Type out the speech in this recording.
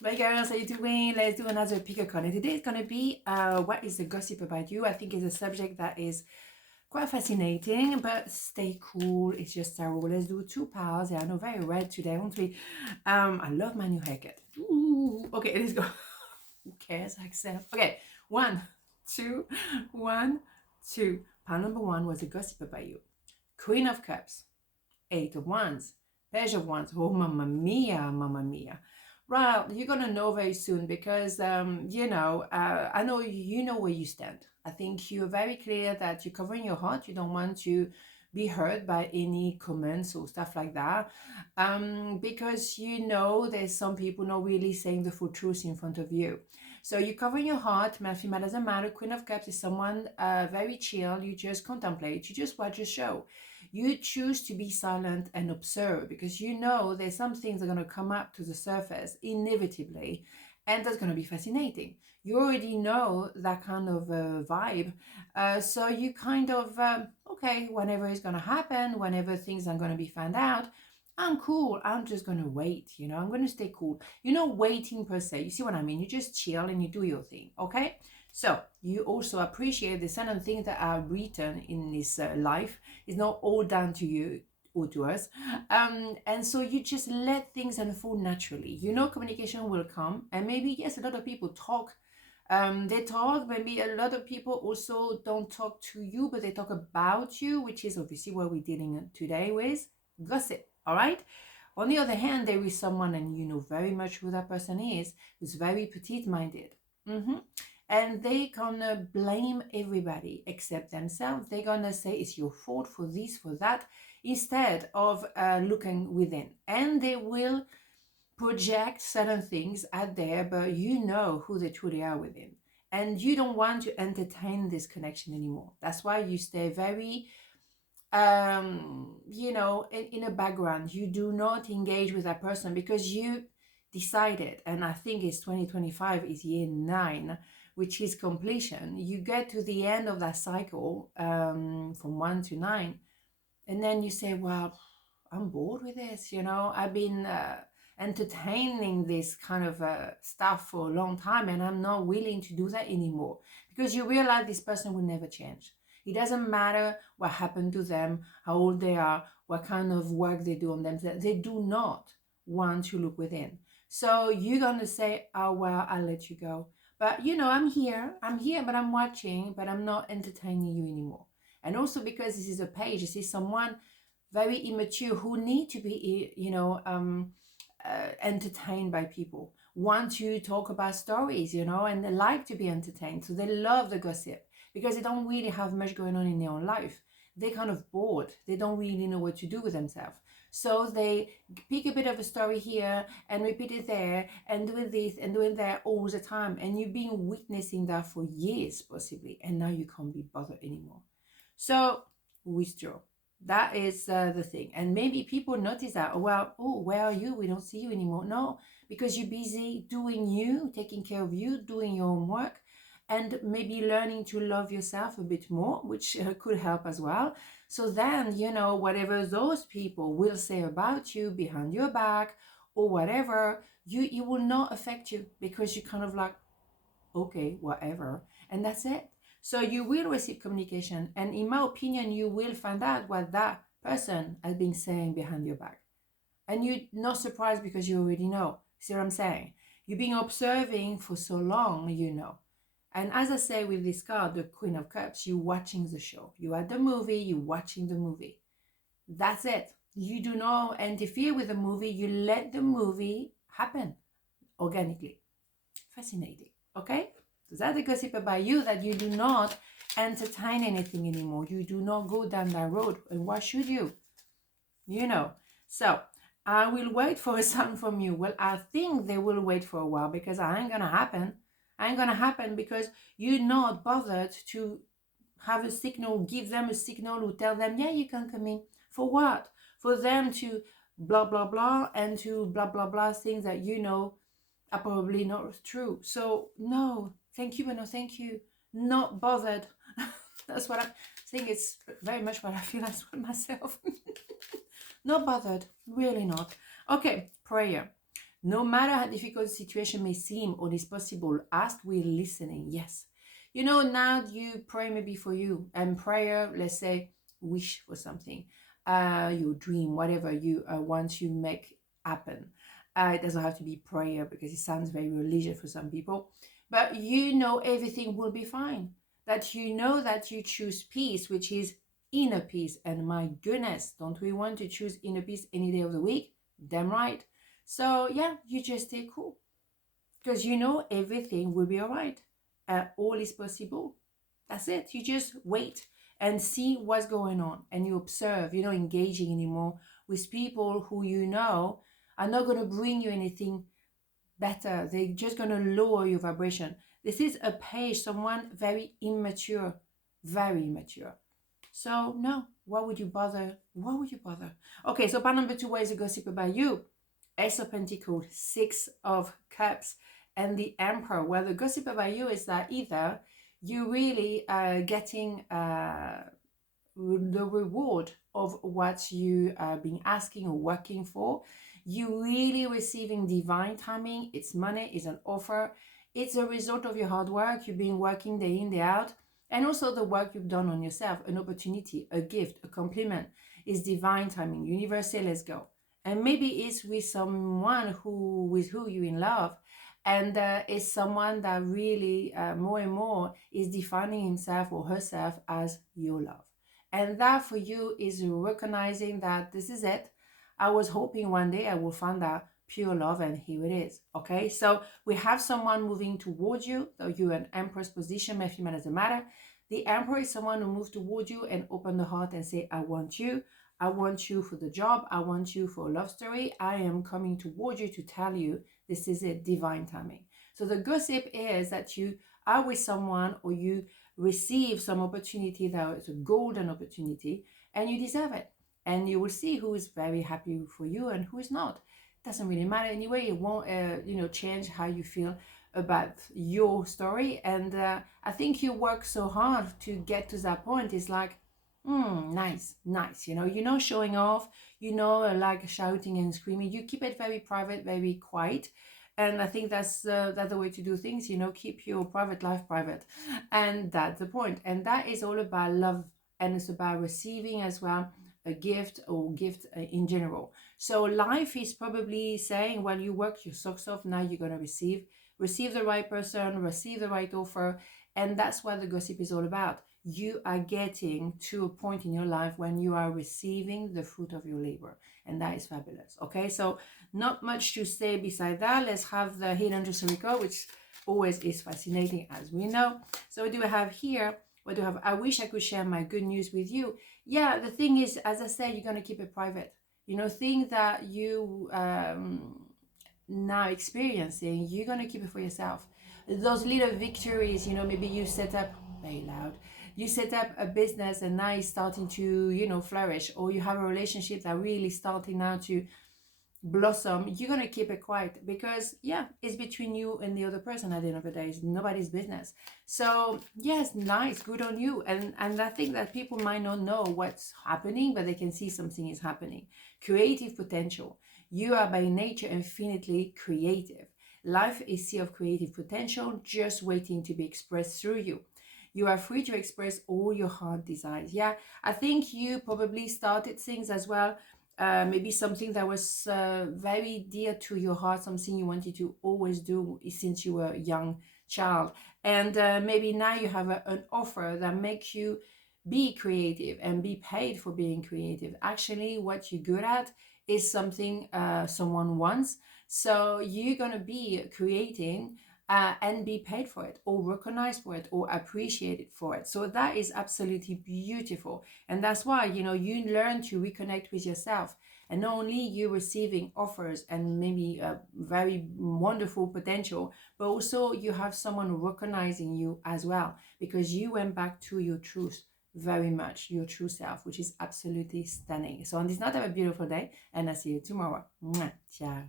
Hey girls, how you doing? Let's do another pick a corner. Today is going to be what is the gossip about you? I think it's a subject that is quite fascinating, but stay cool. It's just tarot. Let's do two piles. Yeah, I know, very red today, aren't we? I love my new haircut. Ooh, okay, let's go. Who cares? Axelle. Okay, one, two, one, two. Pile number one was the gossip about you. Queen of Cups, Eight of Wands, Page of Wands. Oh, mamma mia, mamma mia. Well, you're gonna know very soon because I know you know where you stand. I think you're very clear that you're covering your heart. You don't want to be hurt by any comments or stuff like that, because you know there's some people not really saying the full truth in front of you. So you're covering your heart. Male, female, doesn't matter. Queen of Cups is someone very chill. You just contemplate. You just watch a show. You choose to be silent and observe because you know there's some things that are going to come up to the surface inevitably, and that's going to be fascinating. You already know that kind of vibe, so you kind of okay, whenever it's going to happen, whenever things are going to be found out, I'm cool. I'm just going to wait, I'm going to stay cool. You're not waiting per se. You see what I mean? You just chill and you do your thing, okay? So you also appreciate the certain things that are written in this life is not all down to you or to us. And so you just let things unfold naturally. Communication will come, and maybe, yes, a lot of people talk. They talk, maybe a lot of people also don't talk to you, but they talk about you, which is obviously what we're dealing today with gossip. All right. On the other hand, there is someone, and you know very much who that person is, who's very petite minded. And they gonna blame everybody except themselves. They're gonna say it's your fault for this, for that, instead of looking within. And they will project certain things out there, but you know who they truly are within. And you don't want to entertain this connection anymore. That's why you stay very in a background. You do not engage with that person because you decided, and I think it's 2025 is year 9, which is completion. You get to the end of that cycle, from 1 to 9, and then you say, well, I'm bored with this. I've been entertaining this kind of stuff for a long time, and I'm not willing to do that anymore, because you realize this person will never change. It doesn't matter what happened to them, how old they are, what kind of work they do on themselves. They do not want to look within. So you're going to say, oh, well, I'll let you go. But, I'm here, but I'm watching, but I'm not entertaining you anymore. And also because this is a page, this is someone very immature who need to be, entertained by people, want to talk about stories, and they like to be entertained. So they love the gossip because they don't really have much going on in their own life. They're kind of bored. They don't really know what to do with themselves. So they pick a bit of a story here and repeat it there and doing this and doing that all the time. And you've been witnessing that for years, possibly. And now you can't be bothered anymore. So withdraw. That is the thing. And maybe people notice that, oh, where are you? We don't see you anymore. No, because you're busy doing you, taking care of you, doing your own work, and maybe learning to love yourself a bit more, which could help as well. So then, whatever those people will say about you behind your back or whatever, it will not affect you because you're kind of like, okay, whatever. And that's it. So you will receive communication. And in my opinion, you will find out what that person has been saying behind your back. And you're not surprised because you already know. See what I'm saying? You've been observing for so long, And as I say with this card, the Queen of Cups, you're watching the show. You're at the movie, you're watching the movie. That's it. You do not interfere with the movie. You let the movie happen organically. Fascinating. Okay? So that's the gossip about you, that you do not entertain anything anymore. You do not go down that road. And why should you? So I will wait for a sign from you. Well, I think they will wait for a while because I ain't gonna happen because you're not bothered to have a signal, give them a signal, or tell them, yeah, you can come in. For what? For them to blah blah blah and to blah blah blah things that are probably not true. So no, thank you, but no thank you. Not bothered. That's what I think. It's very much what I feel as well myself. Not bothered, really not. Okay, prayer. No matter how difficult the situation may seem or is possible, ask, we're listening. Yes. You know, now you pray maybe for you, and prayer, let's say, wish for something, your dream, whatever you want to make happen. It doesn't have to be prayer because it sounds very religious for some people, but you know everything will be fine. That you know that you choose peace, which is inner peace. And my goodness, don't we want to choose inner peace any day of the week? Damn right. So yeah, you just stay cool because you know everything will be all right. All is possible. That's it. You just wait and see what's going on, and you observe. You're not engaging anymore with people who you know are not going to bring you anything better. They're just going to lower your vibration. This is a page, someone very immature, very immature. So no, why would you bother? Why would you bother? Okay, so part number 2, why is a gossip about you? Ace of Pentacles, 6 of Cups, and the Emperor. Well, the gossip about you is that either you really getting the reward of what you have been asking or working for. You really receiving divine timing. It's money, it's an offer. It's a result of your hard work. You've been working day in, day out. And also the work you've done on yourself, an opportunity, a gift, a compliment. Is divine timing. Universe say, let's go. And maybe it's with someone with who you're in love, and it's someone that really more and more is defining himself or herself as your love. And that for you is recognizing that this is it. I was hoping one day I will find that pure love, and here it is. Okay, so we have someone moving towards you, though you're an Empress position, male, female, doesn't matter. The Emperor is someone who moves towards you and open the heart and say, I want you. I want you for the job. I want you for a love story. I am coming towards you to tell you this is a divine timing. So the gossip is that you are with someone, or you receive some opportunity that is a golden opportunity, and you deserve it. And you will see who is very happy for you and who is not. It doesn't really matter anyway. It won't change how you feel about your story. And I think you work so hard to get to that point. It's like, nice, you're not showing off, like shouting and screaming. You keep it very private, very quiet. And I think that's the way to do things, keep your private life private. And that's the point. And that is all about love. And it's about receiving as well, a gift or gift in general. So life is probably saying, well, you work your socks off, now you're going to receive the right person, receive the right offer. And that's what the gossip is all about. You are getting to a point in your life when you are receiving the fruit of your labor. And that is fabulous. Okay, so not much to say beside that. Let's have the hidden truth record, which always is fascinating, as we know. So what do we have here? What do I have? I wish I could share my good news with you. Yeah, the thing is, as I said, you're going to keep it private. Things that you now experiencing, you're going to keep it for yourself. Those little victories, maybe you set up, very loud, you set up a business and now it's starting to, flourish, or you have a relationship that really starting now to blossom. You're going to keep it quiet because it's between you and the other person. At the end of the day, it's nobody's business. So yes, nice, good on you. And I think that people might not know what's happening, but they can see something is happening. Creative potential. You are by nature infinitely creative. Life is sea of creative potential just waiting to be expressed through you. You are free to express all your heart desires. Yeah, I think you probably started things as well. Maybe something that was very dear to your heart, something you wanted to always do since you were a young child. And maybe now you have an offer that makes you be creative and be paid for being creative. Actually, what you're good at is something someone wants. So you're going to be creating and be paid for it, or recognized for it, or appreciated for it. So that is absolutely beautiful. And that's why, you learn to reconnect with yourself. And not only you receiving offers and maybe a very wonderful potential, but also you have someone recognizing you as well, because you went back to your truth, very much your true self, which is absolutely stunning. So on this note, have a beautiful day, and I'll see you tomorrow. Mwah. Ciao.